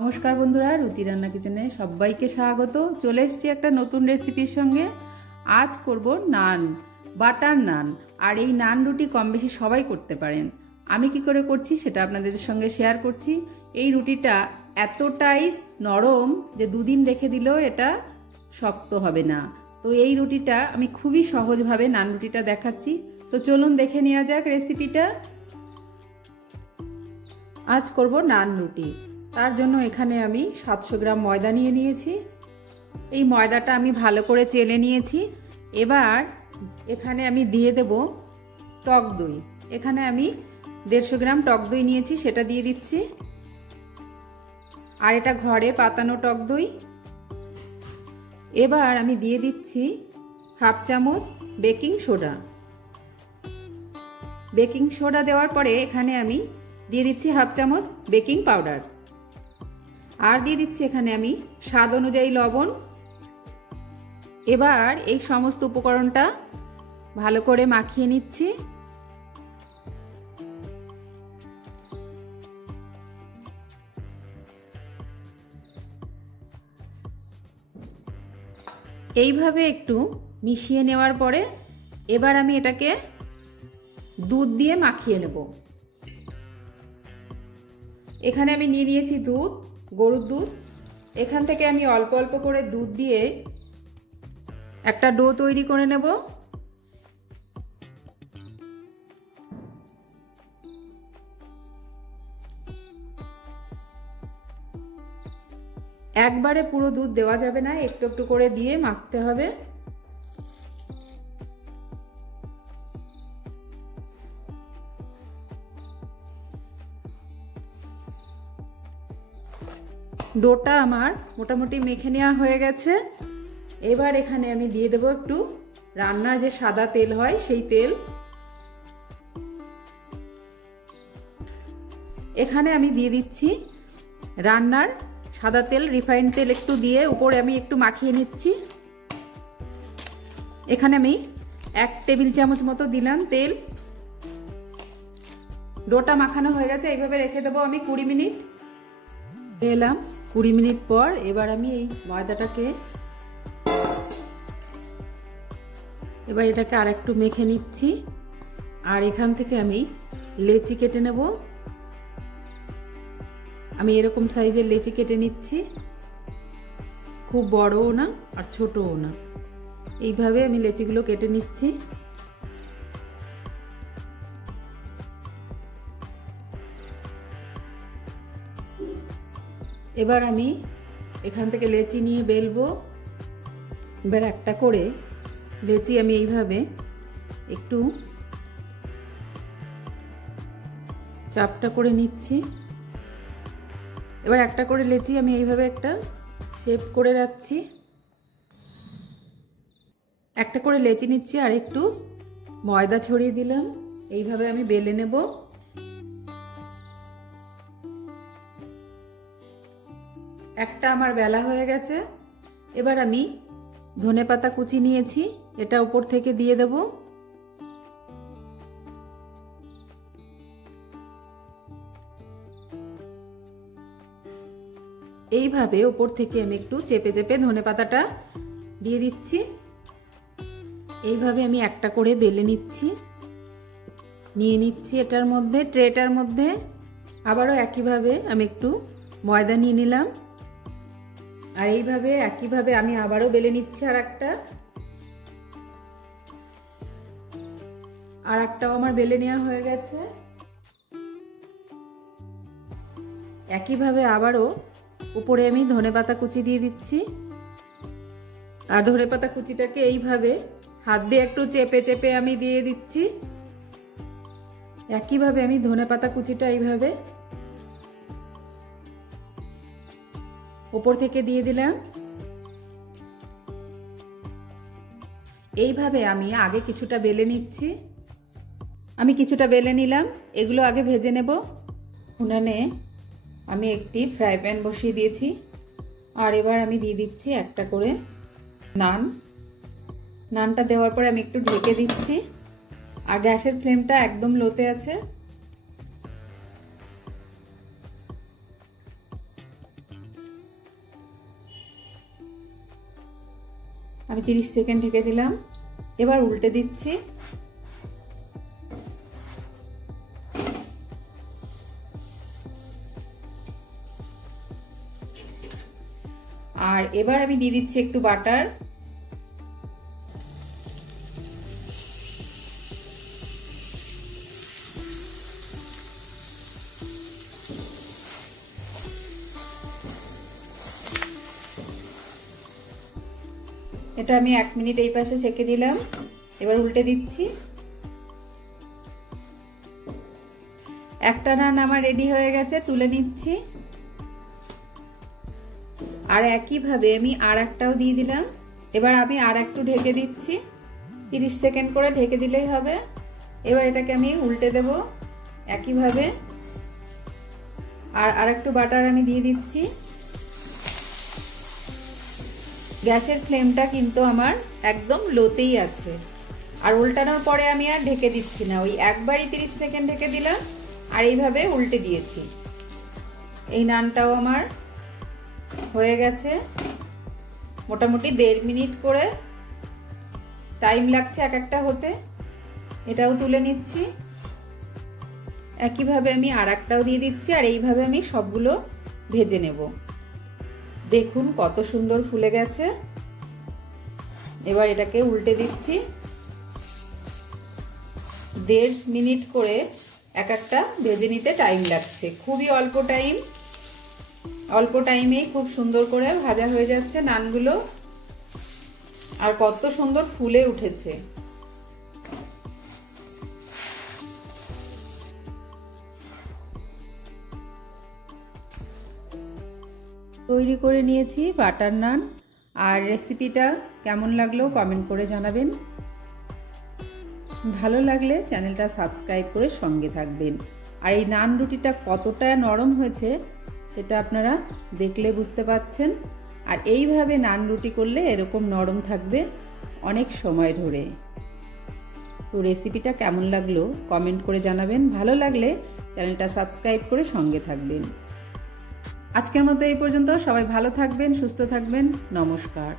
নমস্কার বন্ধুরা, রুচি রান্না কিচেনে সবাইকে স্বাগত। চলে এসেছি একটা নতুন রেসিপির সঙ্গে। আজ করব নান, বাটার নান। আর এই নান রুটি কম বেশি সবাই করতে পারেন। আমি কি করে করছি সেটা আপনাদের সঙ্গে শেয়ার করছি। এই রুটিটা এতটাই নরম যে দুদিন রেখে দিলেও এটা শক্ত হবে না। তো এই রুটিটা আমি খুবই সহজভাবে নান রুটিটা দেখাচ্ছি। তো চলুন দেখে নেওয়া যাক রেসিপিটা। আজ করব নান রুটি। তার জন্য এখানে আমি 700 গ্রাম ময়দা নিয়ে নিয়েছি। এই ময়দাটা আমি ভালো করে চেলে নিয়েছি। এবার এখানে আমি দিয়ে দেব টক দই। এখানে আমি 150 গ্রাম টক দই নিয়েছি, সেটা দিয়ে দিচ্ছি। আর এটা ঘরে পাতানো টক দই। এবার আমি দিয়ে দিচ্ছি হাফ চামচ বেকিং সোডা। বেকিং সোডা দেওয়ার পরে এখানে আমি দিয়ে দিচ্ছি হাফ চামচ বেকিং পাউডার। আর দিয়ে দিচ্ছি এখানে আমি স্বাদ অনুযায়ী লবণ। এবার এই সমস্ত উপকরণটা ভালো করে মাখিয়ে নিচ্ছি। এইভাবে একটু মিশিয়ে নেওয়ার পরে এবার আমি এটাকে দুধ দিয়ে মাখিয়ে নেব। এখানে আমি নিয়ে নিয়েছি দুধ, গরুর দুধ। এখান থেকে আমি অল্প অল্প করে দুধ দিয়ে একটা ডো তৈরি করে নেব। একবারে পুরো দুধ দেওয়া যাবে না, একটু একটু করে দিয়ে মাখতে হবে। ডোটা আমার মোটামুটি মেখে নেওয়া হয়ে গেছে। এবার এখানে আমি দিয়ে দেব একটু রান্নার যে সাদা তেল হয় সেই তেল। এখানে আমি দিয়ে দিচ্ছি রান্নার সাদা তেল, রিফাইন্ড তেল একটু দিয়ে উপরে আমি একটু মাখিয়ে নিচ্ছি। এখানে আমি 1 টেবিল চামচ মতো দিলাম তেল। ডোটা মাখানো হয়ে গেছে, এইভাবে রেখে দেবো আমি 20 মিনিট। এলাম 20 মিনিট পর। এবার আমি এই ময়দাটাকে আর একটু মেখে নিচ্ছি। আর এখান থেকে আমি লেচি কেটে নেব। আমি এরকম সাইজের লেচি কেটে নিচ্ছি, খুব বড়ও না আর ছোটও না। এইভাবে আমি লেচিগুলো কেটে নিচ্ছি। এবার আমি এখান থেকে লেচি নিয়ে বেলবো। এবার একটা করে লেচি আমি এইভাবে একটু চাপটা করে নিচ্ছি। এবার একটা করে লেচি আমি এইভাবে একটা শেপ করে রাখছি। একটা করে লেচি নিচ্ছি আর একটু ময়দা ছড়িয়ে দিলাম। এইভাবে আমি বেলে নেব। একটা আমার বেলা হয়ে গেছে। এবার আমি ধনেপাতা কুচি নিয়েছি, এটা উপর থেকে দিয়ে দেব। এইভাবে উপর থেকে আমি একটু চেপে চেপে ধনেপাতাটা দিয়ে দিচ্ছি। এইভাবে আমি একটা করে বেলে নিচ্ছি, নিয়ে নিচ্ছি এটার মধ্যে, ট্রেটার মধ্যে। আবারও একইভাবে আমি একটু ময়দা নিয়ে নিলাম। আর এইভাবে একইভাবে আমি আবারও বেলে নিচ্ছি। আর একটাও আমার বেলে নেওয়া হয়ে গেছে। একইভাবে আবারও উপরে আমি ধনেপাতা কুচি দিয়ে দিচ্ছি। আর ধনেপাতা কুচিটাকে এইভাবে হাত দিয়ে একটু চেপে চেপে আমি দিয়ে দিচ্ছি। একইভাবে আমি ধনেপাতা কুচিটা এইভাবে উপর থেকে দিয়ে দিলাম। এইভাবে আমি আগে কিছুটা বেলে নিচ্ছি। আমি কিছুটা বেলে নিলাম, এগুলো আগে ভেজে নেব। উনানে আমি একটি ফ্রাই প্যান বসিয়ে দিয়েছি। আর এবার আমি দিয়ে দিচ্ছি একটা করে নান। নানটা দেওয়ার পরে আমি একটু ঢেকে দিচ্ছি। আর গ্যাসের ফ্লেমটা একদম লোতে আছে। আমি 30 সেকেন্ড ঢেকে দিলাম। এবার উল্টে দিচ্ছি। আর এবার আমি দিয়ে দিচ্ছি একটু বাটার। এটা আমি 1 মিনিট এই পাশে সেঁকে দিলাম। এবার উল্টে দিচ্ছি। একটা নান আমার রেডি হয়ে গেছে, তুলে নিচ্ছি। আর একইভাবে আমি আর একটাও দিয়ে দিলাম। এবার আমি আর একটু ঢেকে দিচ্ছি। 30 সেকেন্ড করে ঢেকে দিলেই হবে। এবার এটাকে আমি উল্টে দেব একইভাবে। আর একটু বাটার আমি দিয়ে দিচ্ছি। গ্যাসের ফ্লেমটা কিন্তু আমার একদম লোতেই আছে। আর উল্টানোর পরে আমি আর ঢেকে দিচ্ছি না, ওই একবারই 30 সেকেন্ড ঢেকে দিলাম আর এইভাবে উল্টে দিয়েছি। এই নানটাও আমার হয়ে গেছে। মোটামুটি 1.5 মিনিট করে টাইম লাগছে এক একটা হতে। এটাও তুলে নিচ্ছি। একইভাবে আমি আর একটাও দিয়ে দিচ্ছি আর এইভাবে আমি সবগুলো ভেজে নেব। দেখুন কত সুন্দর ফুলে গেছে। এবার এটাকে উল্টে দিচ্ছি। 1.5 মিনিট করে এক একটা ভেজে নিতে টাইম লাগছে। খুবই অল্প টাইম, অল্প টাইমেই খুব সুন্দর করে ভাজা হয়ে যাচ্ছে নানগুলো। আর কত সুন্দর ফুলে উঠেছে। তৈরি করে নিয়েছি বাটার নান। আর রেসিপিটা কেমন লাগলো কমেন্ট করে জানাবেন। ভালো লাগলে চ্যানেলটা সাবস্ক্রাইব করে সঙ্গে থাকবেন। আর এই নান রুটিটা কতটা নরম হয়েছে সেটা আপনারা দেখলে বুঝতে পাচ্ছেন। আর এইভাবে নান রুটি করলে এরকম নরম থাকবে অনেক সময় ধরে। তো রেসিপিটা কেমন লাগলো কমেন্ট করে জানাবেন। ভালো লাগলে চ্যানেলটা সাবস্ক্রাইব করে সঙ্গে থাকবেন। আজকের মতো এই পর্যন্ত। সবাই ভালো থাকবেন, সুস্থ থাকবেন। নমস্কার।